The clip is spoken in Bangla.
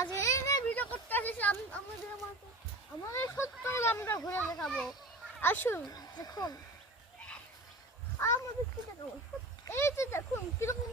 আজ এই নিয়ে ভিডিও করতে আসিস আমাদের মাঠে। আমাদের সত্যই আমরা ঘুরে দেখাবো। আসুন দেখুন আমাদের কি দেখাবো। এই যে দেখুন কিরকম